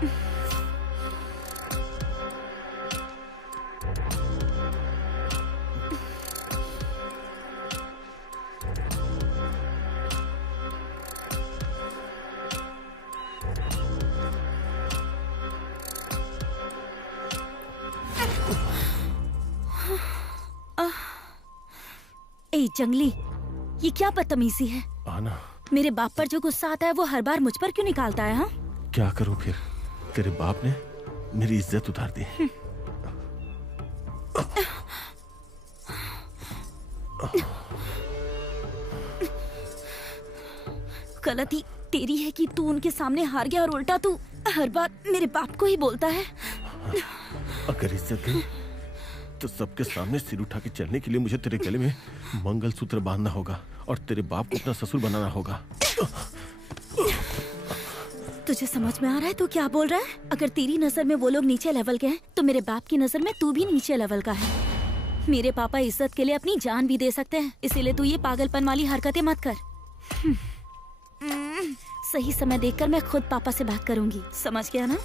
ए जंगली, ये क्या बदतमीजी है? आना, मेरे बाप पर जो गुस्सा आता है वो हर बार मुझ पर क्यों निकालता है? हाँ, क्या करूं फिर? तेरे बाप ने मेरी इज्जत उतार दी। गलती तेरी है कि तू उनके सामने हार गया और उल्टा तू हर बार मेरे बाप को ही बोलता है। अगर इज्जत गई तो सबके सामने सिर उठा के चलने के लिए मुझे तेरे गले में मंगलसूत्र बांधना होगा और तेरे बाप को अपना ससुर बनाना होगा। तुझे समझ में आ रहा है तू क्या बोल रहा है? अगर तेरी नजर में वो लोग नीचे लेवल के हैं तो मेरे बाप की नजर में तू भी नीचे लेवल का है। मेरे पापा इज्जत के लिए अपनी जान भी दे सकते हैं, इसीलिए तू ये पागलपन वाली हरकतें मत कर। सही समय देखकर मैं खुद पापा से बात करूंगी, समझ गया ना?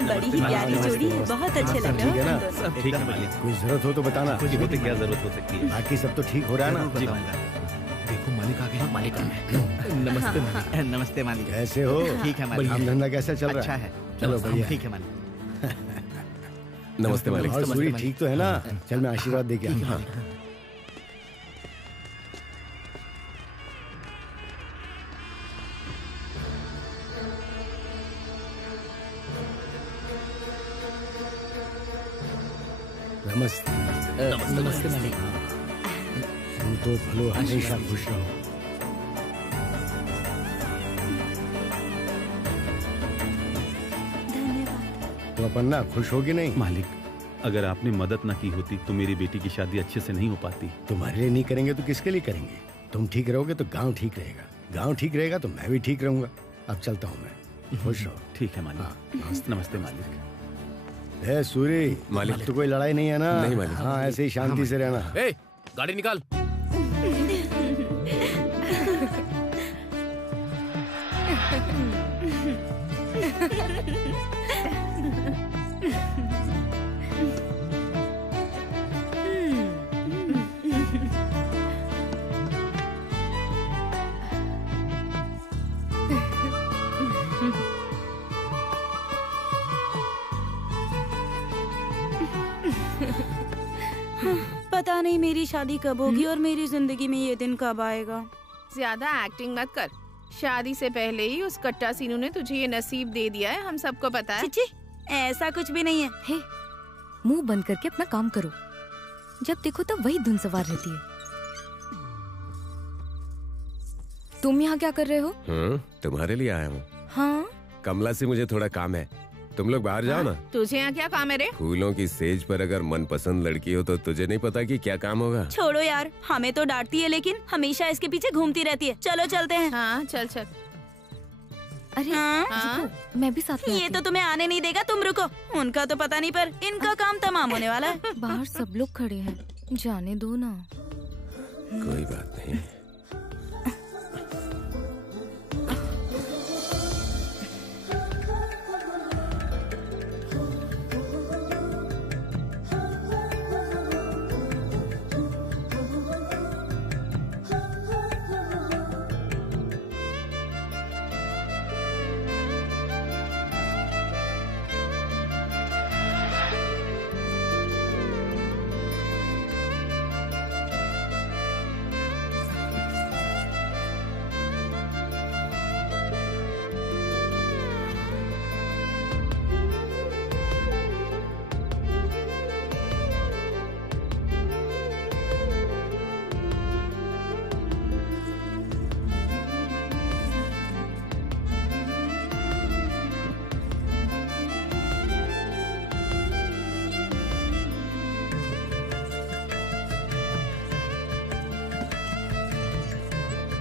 बड़ी ही प्यारी जोड़ी है, बहुत अच्छे लग रहे हो। ठीक है ना? सब ठीक है मालिक। कोई जरूरत हो तो बताना। कुछ भी क्या जरूरत हो सकती है? बाकी सब तो ठीक हो रहा है ना? जी मालिक। देखो मालिक आ गए। मालिक आ गए। नमस्ते मालिक। नमस्ते मालिक। कैसे हो? ठीक है मालिक। काम धंधा कैसा चल रहा है? अच्छा है। चलो बढ़िया। ठीक है मालिक। नमस्ते मालिक। और सूरी ठीक तो है ना? चल मैं आशीर्वाद दे के आता हूँ। नमस्ते। नमस्ते मालिक। तुम तो भलो हमेशा खुश रहो। धन्यवाद। तो अपन ना खुश होगी नहीं? मालिक, अगर आपने मदद न की होती तो मेरी बेटी की शादी अच्छे से नहीं हो पाती। तुम्हारे लिए नहीं करेंगे तो किसके लिए करेंगे? तुम ठीक रहोगे तो गांव ठीक रहेगा, गांव ठीक रहेगा तो मैं भी ठीक रहूंगा। अब चलता हूँ मैं, खुश रहो। ठीक है मालिक। नमस्ते मालिक। ए सूरी, मालिक। तो कोई लड़ाई नहीं है ना? नहीं मालिक। हाँ, ऐसे ही शांति से रहना। ए, गाड़ी निकाल। पता नहीं मेरी शादी कब होगी और मेरी जिंदगी में ये दिन कब आएगा। ज्यादा एक्टिंग मत कर। शादी से पहले ही उस कट्टा सीनू ने तुझे ये नसीब दे दिया है, हम सबको पता है। चिची, ऐसा कुछ भी नहीं है। हे, मुंह बंद करके अपना काम करो। जब देखो तब वही धुन सवार रहती है। तुम यहाँ क्या कर रहे हो? तुम्हारे लिए आया हूँ। हाँ, कमला से मुझे थोड़ा काम है, तुम लोग बाहर जाओ ना। तुझे यहाँ क्या काम है रे? फूलों की सेज पर अगर मनपसंद लड़की हो तो तुझे नहीं पता कि क्या काम होगा। छोड़ो यार, हमें तो डांटती है लेकिन हमेशा इसके पीछे घूमती रहती है। चलो चलते हैं। हाँ चल चल। अरे हाँ? रुको, मैं भी साथ में ये आती तो हूँ। तुम्हें आने नहीं देगा, तुम रुको। उनका तो पता नहीं पर इनका काम तमाम होने वाला है। बाहर सब लोग खड़े हैं, जाने दो ना। कोई बात नहीं।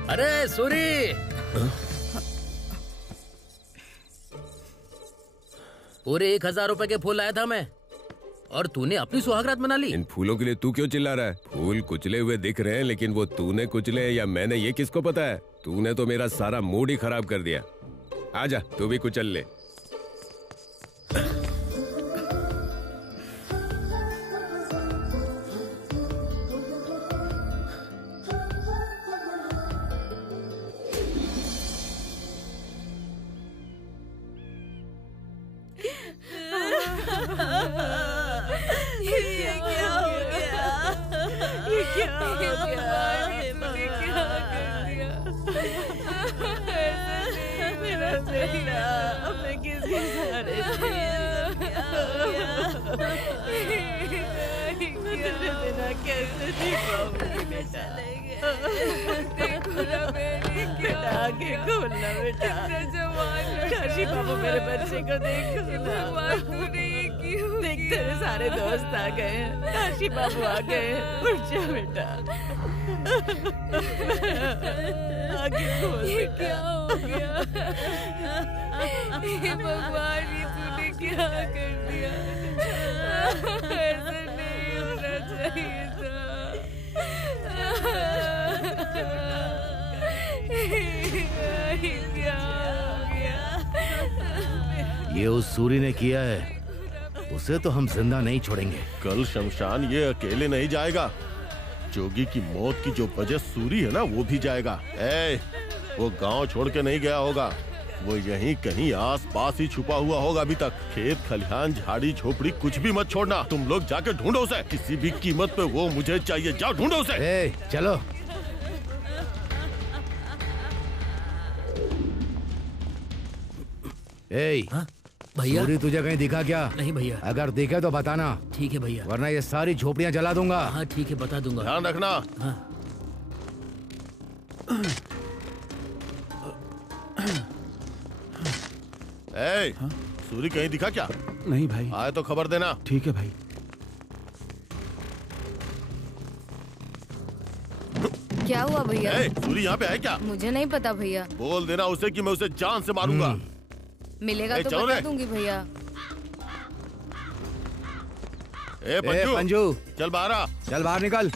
अरे सूरी, पूरे 1000 रुपए के फूल लाया था मैं, और तूने अपनी सुहागरात मना ली। इन फूलों के लिए तू क्यों चिल्ला रहा है? फूल कुचले हुए दिख रहे हैं, लेकिन वो तूने कुचले या मैंने, ये किसको पता है? तूने तो मेरा सारा मूड ही खराब कर दिया। आजा, तू भी कुचल ले। काशी बाबू, मेरे बच्चे को देखो। देख, तेरे सारे दोस्त आ गए हैं। काशी बाबू आ गए। उठ जा बेटा, आगे खोल। क्या हो गया? भगवान, ये तूने क्या कर दिया? ऐसे नहीं होना चाहिए था। क्या हो गया? ये उस सूरी ने किया है, उसे तो हम जिंदा नहीं छोड़ेंगे। कल शमशान ये अकेले नहीं जाएगा। जोगी की मौत की जो वजह सूरी है ना, वो भी जाएगा। वो गांव छोड़ के नहीं गया होगा, वो यहीं कहीं आस पास ही छुपा हुआ होगा अभी तक। खेत खलिहान झाड़ी झोपड़ी कुछ भी मत छोड़ना। तुम लोग जाके ढूंढो उसे, किसी भी कीमत पे वो मुझे चाहिए। जाओ ढूंढो उसे। चलो। भैया, सूरी तुझे कहीं दिखा क्या? नहीं भैया। अगर दिखे तो बताना। ठीक है भैया, वरना ये सारी झोपड़ियां जला दूंगा। हाँ ठीक है, बता दूंगा। ध्यान रखना। हाँ। सूरी कहीं दिखा क्या? नहीं भाई। आए तो खबर देना। ठीक है भाई। क्या हुआ भैया? सूरी यहाँ पे है क्या? मुझे नहीं पता भैया। बोल देना उसे कि मैं उसे जान से मारूंगा। मिलेगा तो बता दूंगी भैया। पंजू, चल बाहर आ। चल बाहर निकल।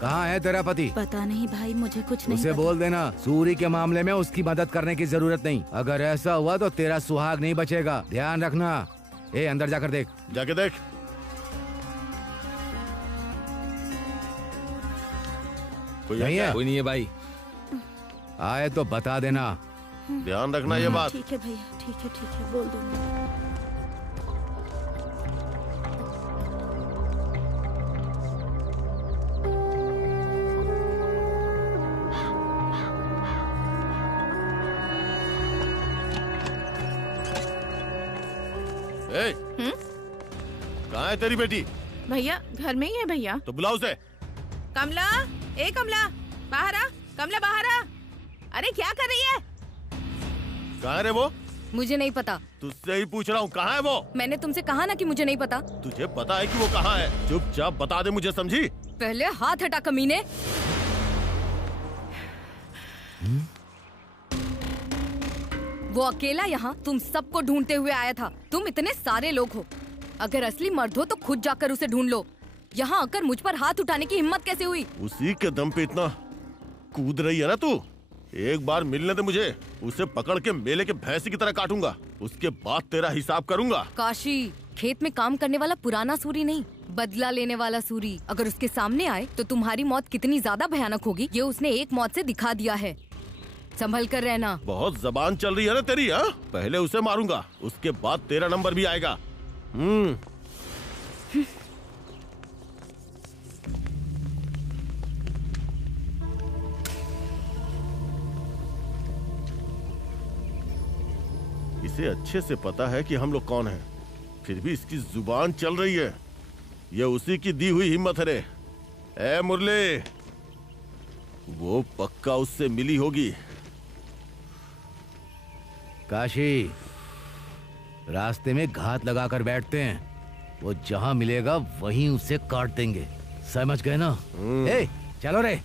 कहाँ है तेरा पति? पता नहीं भाई, मुझे कुछ नहीं उसे पता। बोल देना सूरी के मामले में उसकी मदद करने की जरूरत नहीं। अगर ऐसा हुआ तो तेरा सुहाग नहीं बचेगा, ध्यान रखना। अंदर जाकर देख। जाके देख। नहीं है? कोई नहीं है भाई। आए तो बता देना। ध्यान रखना ये बात। ठीक है भैया, ठीक है, बोल दूंगा। कहाँ है तेरी बेटी? भैया घर में ही है भैया। तो बुलाओ उसे। कमला, कमला बाहर आ। कमला बाहर आ। अरे क्या कर रही है? कहाँ है वो? मुझे नहीं पता। तुझसे ही पूछ रहा हूँ, कहाँ है वो? मैंने तुमसे कहा ना कि मुझे नहीं पता। तुझे पता है कि वो कहाँ है? चुपचाप बता दे मुझे, समझी? पहले हाथ हटा कमीने। वो अकेला यहाँ तुम सबको ढूंढते हुए आया था। तुम इतने सारे लोग हो, अगर असली मर्द हो तो खुद जाकर उसे ढूंढ लो। यहाँ आकर मुझ पर हाथ उठाने की हिम्मत कैसे हुई? उसी के दम पे इतना कूद रही है ना तू। एक बार मिलने दे मुझे, उसे पकड़ के मेले के भैंसी की तरह काटूंगा, उसके बाद तेरा हिसाब करूंगा। काशी, खेत में काम करने वाला पुराना सूरी नहीं, बदला लेने वाला सूरी। अगर उसके सामने आए तो तुम्हारी मौत कितनी ज्यादा भयानक होगी, ये उसने एक मौत से दिखा दिया है। संभल कर रहना। बहुत जबान चल रही है ना तेरी। हाँ, पहले उसे मारूंगा, उसके बाद तेरा नंबर भी आएगा। इसे अच्छे से पता है कि हम लोग कौन हैं, फिर भी इसकी जुबान चल रही है। ये उसी की दी हुई हिम्मत है रे। ए मुरली, वो पक्का उससे मिली होगी। काशी, रास्ते में घात लगाकर बैठते हैं, वो जहां मिलेगा वहीं उसे काट देंगे, समझ गए ना? चलो रे।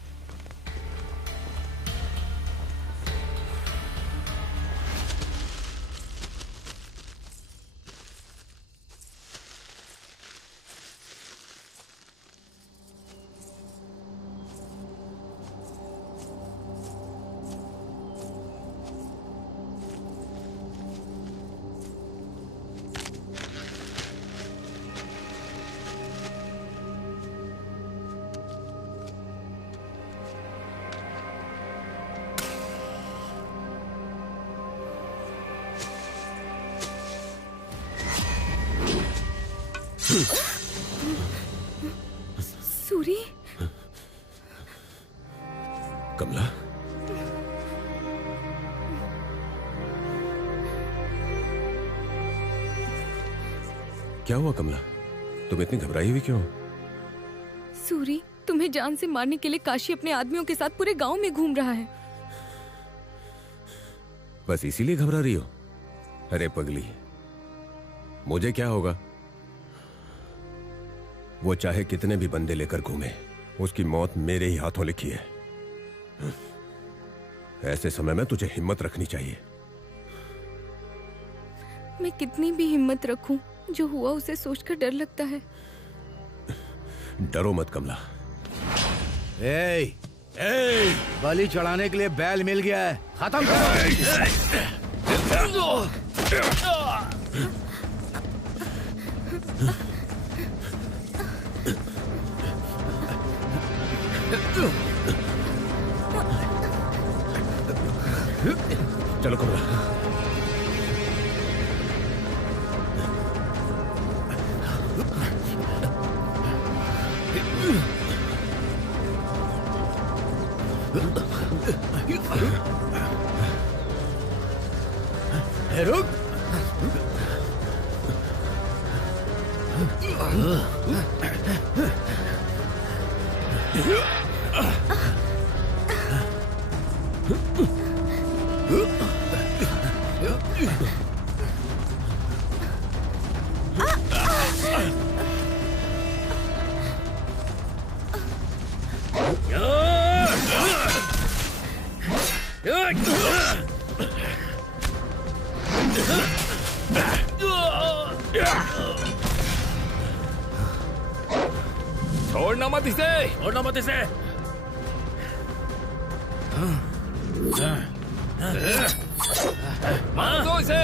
सूरी, कमला, क्या हुआ कमला? तुम इतनी घबराई हुई क्यों? सूरी, तुम्हें जान से मारने के लिए काशी अपने आदमियों के साथ पूरे गांव में घूम रहा है। बस इसीलिए घबरा रही हो? अरे पगली, मुझे क्या होगा? वो चाहे कितने भी बंदे लेकर घूमे, उसकी मौत मेरे ही हाथों लिखी है। ऐसे समय में तुझे हिम्मत रखनी चाहिए। मैं कितनी भी हिम्मत रखूं, जो हुआ उसे सोचकर डर लगता है। डरो मत कमला। बलि चढ़ाने के लिए बैल मिल गया है, खत्म करो। चलो कमला। रुक। छोड़ना मत इसे, छोड़ना मत इसे। मार दो इसे,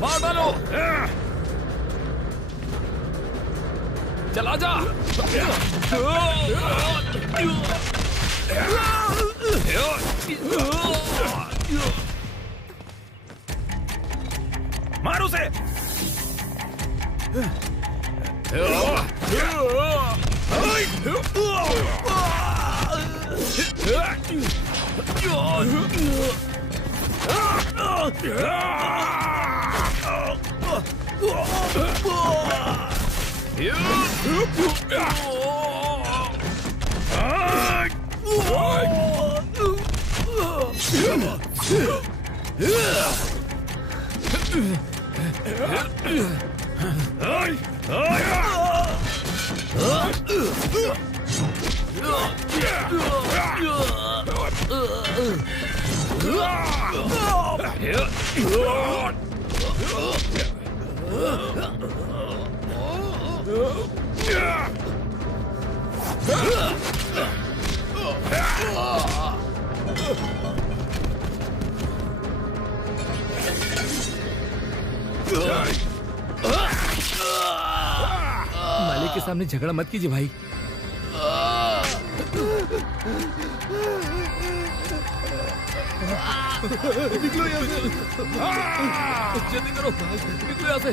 मार डालो। चला जा। मार उसे। मालिक के सामने झगड़ा मत कीजिए भाई। निकलो यहाँ से, जल्दी करो, निकलो यहाँ से।